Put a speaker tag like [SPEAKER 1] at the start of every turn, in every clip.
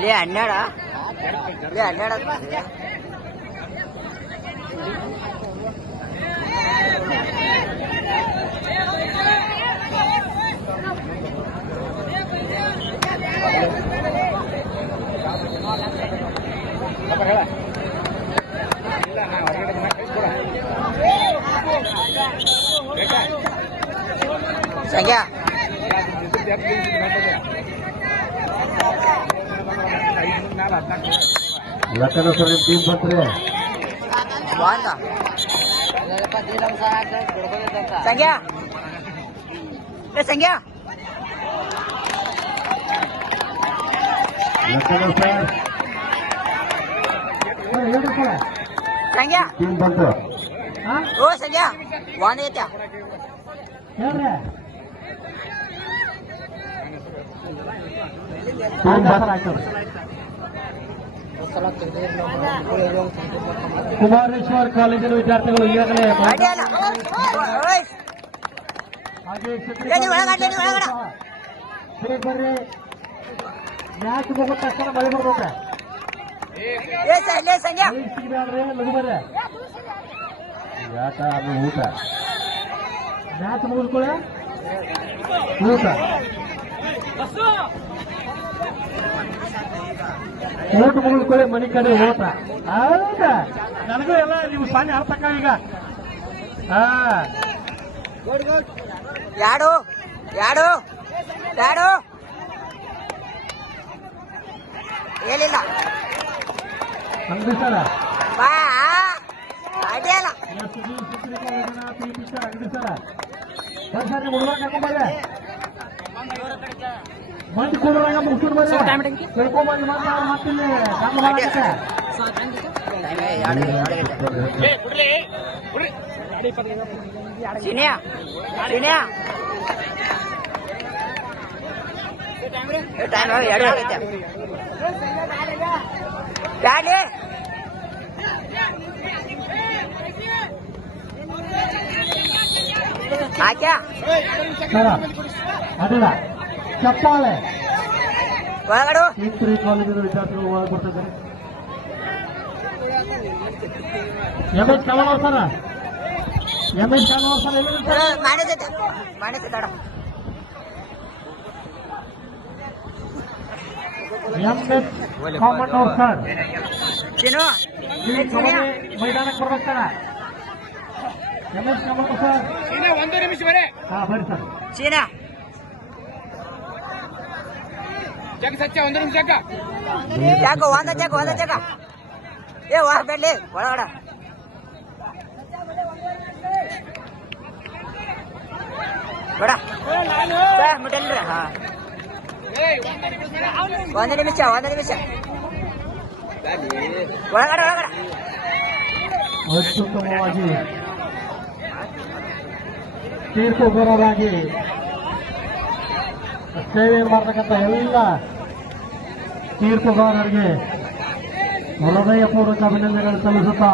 [SPEAKER 1] લે અન્નાડા લે અન્નાડા ಸಂಖ್ಯಾ
[SPEAKER 2] ಲಕ್ಕನ ಸರ್ ಟೀಮ್ ಬಂತ್ರಿ
[SPEAKER 1] ಬಾಂಧ ಸಂಖ್ಯಾ ಏ ಸಂಖ್ಯಾ
[SPEAKER 2] ಲಕ್ಕನ ಸರ್
[SPEAKER 1] ಸಂಖ್ಯಾ
[SPEAKER 2] ಟೀಮ್ ಬಂತು
[SPEAKER 1] ಓ ಸಂಖ್ಯಾ ವಾಂದ ಐತ್ಯಾ
[SPEAKER 2] ಹೇಳ್ರಿ ಕುಮಾರೇಶ್ವರ್ ಕಾಲೇಜಿನ ವಿದ್ಯಾರ್ಥಿಗಳು ಈಗಾಗಲೇ ಹಾಗೆ. ಸರಿ ಬರ್ರಿ ಮ್ಯಾಚ್ ಮುಗಿದ ತಕ್ಷಣ ಮಳೆ ಬರ್ಬೇಕ
[SPEAKER 1] ಏ ಸ ಇಲ್ಲೇ ಸಂಖ್ಯಾ
[SPEAKER 2] ಬರ್ರಿ. ಯಾಕ ಅದು ಊಟ? ಮ್ಯಾಚ್ ಮುಗಿದ್ಕೊಳ್ಳ? ಊಟ? ಊಟ ಮುಗಿದ್ಕೊಳ್ಳಿ ಮನೆ ಕಡೆ ಓಟ. ಹೌದಾ? ನನಗೂ ಎಲ್ಲ ನೀವು ಸಣ್ಣ ಅರ್ಥಕ ಈಗ. ಹಾ.
[SPEAKER 1] ಯಾಡು? ಯಾಡು? ಯಾಡು? ಹೇಳಿಲ್ಲ.
[SPEAKER 2] ಅಂಗಡಿ ಸರ
[SPEAKER 1] ಬಾ.
[SPEAKER 2] ಅಡಿಯಲ್ಲ ನೀವು ಹುಡುಗ ಕರ್ಕೊಂಬರ್ರಿ ಮಂದಿ ಕೊಡುವಾಗ ಮುಗಿಸ್ಕೊಂಡು ಬರ್ರಿ ತಿಳ್ಕೊಂಬಂದು ಮತ್ತೆ ಅವ್ರು ಮತ್ತಿಲ್ಲಿ ಕಾಮ ಮಾಡಕ್ಕೆ
[SPEAKER 1] ಸಿನಿಯಾ ಸಿನಿಯಾ ಟೈಮ್ ಎರಡು ಆಗೈತೆ ಬ್ಯಾಡ್ಲಿ ಆಕ್ಯಾ
[SPEAKER 2] ಸರ ಅದಿಲ್ಲ ಚಪ್ಪಾಳೆ ತೀರ್ಥರಿ ಕಾಲೇಜಿನ ವಿದ್ಯಾರ್ಥಿಗಳು ಒಳಗೆ ಬರ್ತಿದ್ದಾರೆ. ಎಂ ಎಸ್ ಕಮಲವ್ರ ಸರ. ಎಂ ಎಸ್ ಕಮಲವ್ರ ಸರ್ ಎಂ ಎಸ್ ಕಾಮನ್ ಅವ್ರ ಸರ್. ಮೈದಾನಕ್ಕೆ ಬರ್ಬೇಕು sir. M S Kamal sir.
[SPEAKER 3] ಒಂದು ನಿಮಿಷ ಬರೇ
[SPEAKER 2] ಹಾ ಬರ್ರಿ ಸರ್.
[SPEAKER 1] ಚೀನಾ.
[SPEAKER 3] ಜಗ್ ಸಚ್ಚ ಒಂದು ನಿಮಿಷ ಜಗ.
[SPEAKER 1] ಯಾಕೋ ಒಂದ ಜಾಗ ಒಂದ ಜಾಗ. ಏ ವಾ ಬೇಡ್ಲಿ ಒಳಗಡ. ಬೇಡ. ಮುಟ್ಟಲ್ರಿ ಹಾ. ಒಂದು ನಿಮಿಷ ಒಂದು ನಿಮಿಷ. ಒಳಗಡೆ ಒಳಗಡೆ.
[SPEAKER 2] ಅತ್ಯುತ್ತಮವಾಗಿ ತೀರ್ಪುಗಾರರಾಗಿ ಸೇವೆ ಮಾಡತಕ್ಕಂಥ ಎಲ್ಲ ತೀರ್ಪುಗಾರರಿಗೆ ಹೃದಯಪೂರ್ವಕ ಅಭಿನಂದನೆಗಳು ಸಲ್ಲಿಸುತ್ತಾ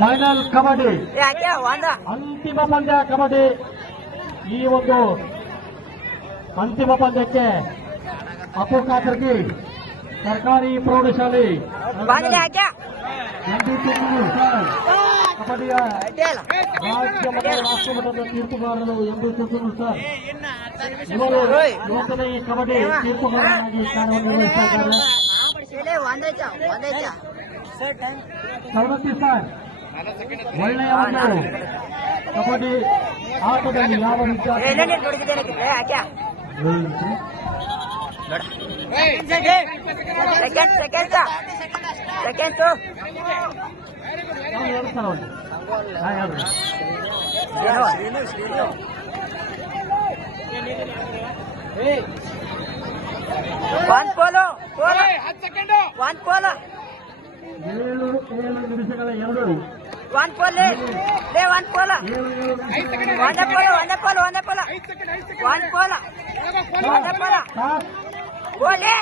[SPEAKER 2] ಫೈನಲ್ ಕಬಡ್ಡಿ. ಅಂತಿಮ ಪಂದ್ಯ ಕಬಡ್ಡಿ. ಈ ಒಂದು ಅಂತಿಮ ಪಂದ್ಯಕ್ಕೆ ಅಪ್ಪು ಕಾತರ್ಗಿ ಸರ್ಕಾರಿ ಪ್ರೌಢಶಾಲೆ. ಕಬಡ್ಡಿಯ ರಾಜ್ಯ ಮತ್ತು ರಾಷ್ಟ್ರ ಮಟ್ಟದ ತೀರ್ಪುಗಾರರು ಎಂಬಿ ತುಮಕೂರು ಸರ್ ಇವರು ಈ ಕಬಡ್ಡಿ ತೀರ್ಪುಗಾರರಾಗಿ ಕಾರ್ಯವನ್ನು ನಿರ್ವಹಿಸ್ತಾ ಇದ್ದಾರೆ ಸರ್ ಒಳ್ಳೆಯ ಒಂದು ಕಬಡ್ಡಿ ಆಟದಲ್ಲಿ ಯಾವ ವಿದ್ಯಾರ್ಥಿ
[SPEAKER 1] ಸೆಕೆಂಡ್ ಸೆಕೆಂಡ್ ಸೆಕೆಂಡ್ వన్ పోలో పోలో. వన్
[SPEAKER 3] పోలో. వన్ పోలే.
[SPEAKER 1] లే వన్
[SPEAKER 3] పోల.
[SPEAKER 1] వంద పోల
[SPEAKER 2] వన్
[SPEAKER 1] పోల పోలే.